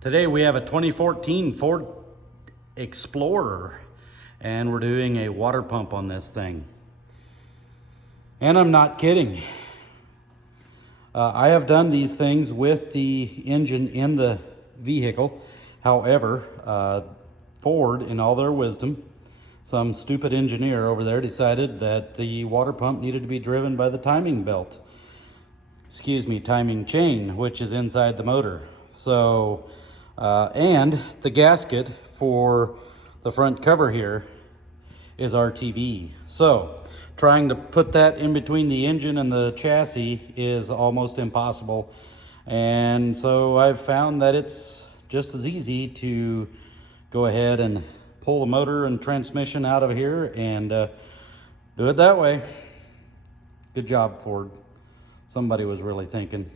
Today we have a 2014 Ford Explorer and we're doing a water pump on this thing. And I'm not kidding. I have done these things with the engine in the vehicle. However, Ford, in all their wisdom, some stupid engineer over there decided that the water pump needed to be driven by the timing belt. Excuse me, timing chain, which is inside the motor. So, and the gasket for the front cover here is RTV. So, trying to put that in between the engine and the chassis is almost impossible. And so I've found that it's just as easy to go ahead and pull the motor and transmission out of here and do it that way. Good job, Ford. Somebody was really thinking.